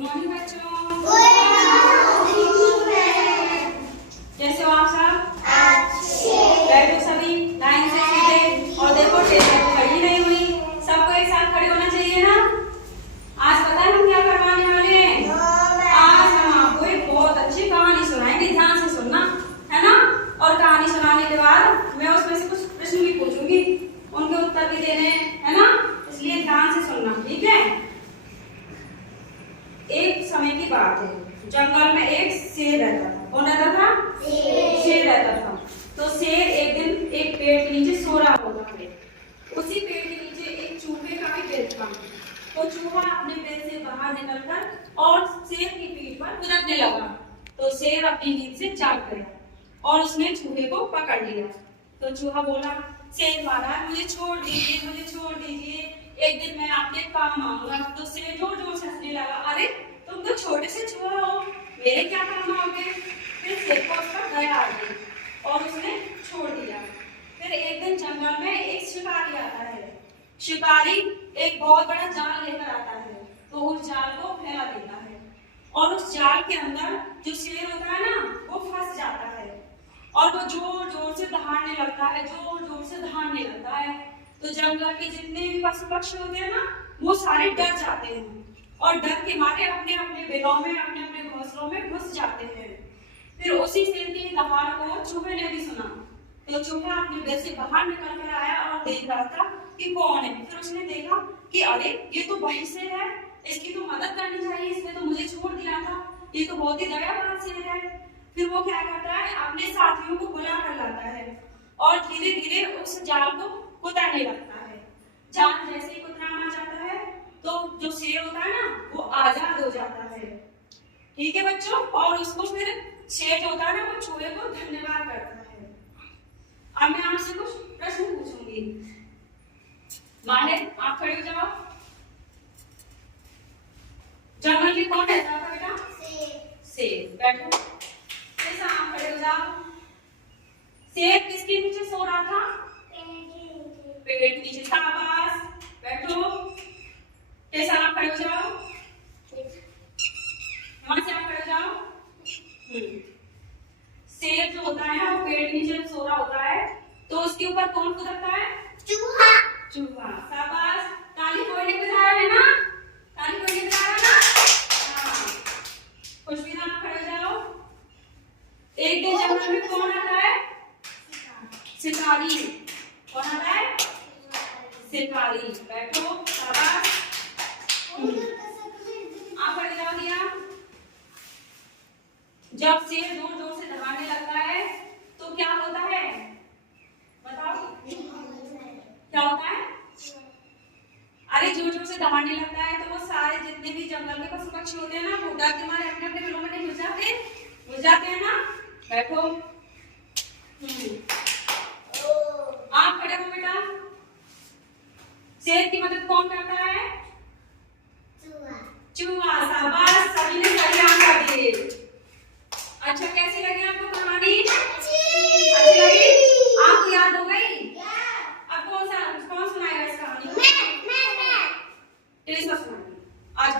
Morning बच्चों। कैसे हो आप सब? बैठो सभी लाइन से सीधे। और देखो टेबल खड़ी नहीं हुई, सबको एक साथ खड़े होना चाहिए ना। आज पता है हम क्या करवाने वाले हैं? आज हम आपको एक बहुत अच्छी कहानी सुनाएंगे, ध्यान से सुनना है ना। और कहानी सुनाने के बाद मैं उसमें से कुछ प्रश्न भी पूछूंगी, उनके उत्तर भी देने है ना, इसलिए ध्यान से सुनना, ठीक है। एक समय की बात है, जंगल में एक शेर रहता था। कौन रहता था? शेर रहता था। तो शेर एक दिन एक पेड़ के नीचे सो रहा होता है। उसी पेड़ के नीचे एक चूहे का भी पेड़ था। तो चूहा अपने पेड़ से बाहर निकलकर और शेर की पीठ पर कूदने लगा। तो शेर अपनी नींद से जाग गया और उसने चूहे को पकड़ लिया। तो चूहा बोला, शेर महाराज मुझे छोड़ दीजिए, मुझे छोड़ दीजिए, एक दिन मैं आपके काम आऊंगा। तो शेर जोर जोर से हंसने लगा, अरे तुम तो छोटे से चूहा हो, मेरे क्या काम आओगे। फिर शेर को उसका दया आ गई और उसने छोड़ दिया। फिर एक दिन जंगल में एक शिकारी आता है। शिकारी एक बहुत बड़ा जाल लेकर आता है। तो उस जाल को फैला देता है और उस जाल के अंदर जो शेर होता है ना, वो फंस जाता है और वो जोर जोर से दहाड़ने लगता है, जोर जोर से दहाड़ने लगता है। तो जंगल के जितने भी पशु पक्षी होते हैं ना, वो सारे डर जाते हैं और डर के मारे अपने अपने बिलों में, अपने अपने घोंसलों में घुस जाते हैं। फिर उसी शेर की दहाड़ को चूहे ने भी सुना। तो चूहा अपने बिल से बाहर निकल कर आया और देख रहा था कि कौन है। फिर उसने देखा कि अरे ये तो वही शेर है, इसकी तो मदद करनी चाहिए, इसने तो मुझे छोड़ दिया था, ये तो बहुत ही दयावान शेर है। फिर वो क्या करता है, अपने साथियों को बुला कर लाता है और धीरे धीरे उस जाल को कुतरने लगता है। जाल जैसे ही कुतराना जाता है तो जो शेर होता है ना, वो आजाद हो जाता है, ठीक है बच्चों। और उसको फिर शेर जो होता है ना, वो चूहे को धन्यवाद करता है। अब मैं आपसे कुछ प्रश्न पूछूंगी, माने आप खड़े हो जाओ। जंगल में कौन रहता था बेटा? शेर। बैठो, कैसा आप खड़े हो जाओ। शेर किसके नीचे सो रहा था? पेड़ के नीचे। शाबाश, बैठो। कैसा आप खड़े हो जाओ, वहां से आप खड़े हो जाओ। शेर जो होता है वो पेड़ के नीचे सो रहा होता है, तो उसके ऊपर कौन कुदरता है? चूहा। चूहा, शाबाश। ताली कोई नहीं बजा रहा है ना, ताली कोई नहीं बजा रहा ना। हाँ, खुशबीना आप खड़े हो जाओ। एक दिन जंगल में कौन आता है? शिकारी। कौन आता है? शिकारी। बैठो, शाबाश। आप खड़े जाओ दिया। जब शेर जोर जोर से दहाड़ने लगता है तो क्या होता है, बताओ क्या होता है? अरे जोर जोर से दहाड़ने लगता है तो वो सारे जितने भी जंगल के पशु पक्षी होते हैं ना, वो डर के मारे अपने अपने बिलों में नहीं घुस जाते हैं ना। बैठो। आप खड़े हो बेटा। शेर की मदद कौन करता है? चूहा। शाबाश, सभी ने सही आंसर दिए। अच्छा, कैसी लगी आपको कहानी? अच्छी लगी? आपको याद हो गई? अब कौन सुनाएगा इस कहानी को? टेसा सुनाएगी आज।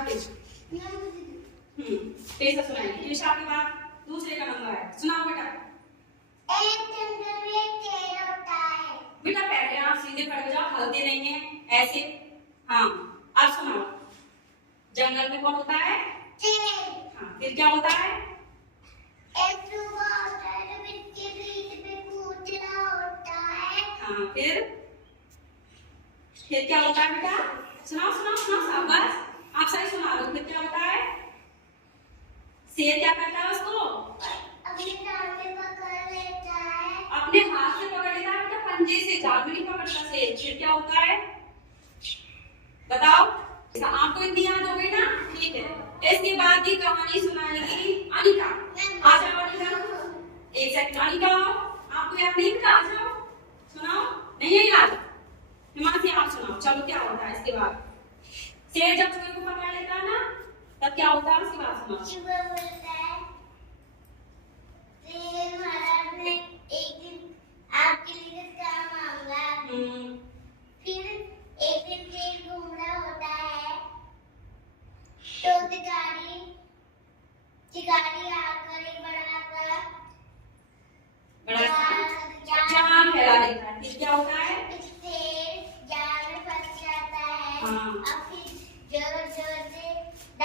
टेसा सुनाएगी। टेसा के बाद दूसरे का नंबर है, सुनाओ बेटा। एक जंगल में एक शेर होता है। बेटा पहले आप सीधे खड़े हो जाओ, हलते नहीं है ऐसे। हाँ, अब सुनाओ। जंगल में कौन होता है? शेर। हाँ, फिर क्या होता है? एक चूहा होता है जो मिट्टी के बीच में कूद रहा होता है। हाँ, फिर क्या होता है बेटा? सुनाओ सुनाओ सुनाओ, शाबाश, आप सही सुना रहे हो। फिर क्या होता है? शेर क्या करता है उसको? अपने हाथ से पकड़ लेता है। अपने हाथ से पकड़ लेता है बेटा, पंजे से। जाल में नहीं पकड़ता शेर। फिर क्या होता है बताओ? आपको इतनी याद हो गई ना, ठीक है। इसके बाद की कहानी सुनाएगी अनिका। आ जाओ अनिका, एक सेकंड। अनिका आपको याद नहीं था? आ जाओ, सुनाओ। नहीं है याद? हिमांशी आप सुनाओ। चलो, क्या होता है इसके बाद? शेर जब चूहे को पकड़ लेता है ना, तब क्या होता है उसके बाद सुनाओ। चूहा बोलता है, शेर महाराज ने एक दिन आपके लिए काम मांगा। फिर एक दिन शेर घूम रहा होता है तो शिकारी देता है। फिर क्या होता है? शेर जाल में फंस जाता है हाँ। और फिर जोर जोर से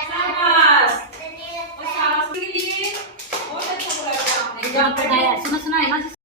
शाबाश। डरने और लगता है। शाबाश के लिए बहुत अच्छा बोला बेटा आपने। सुना सुना है ना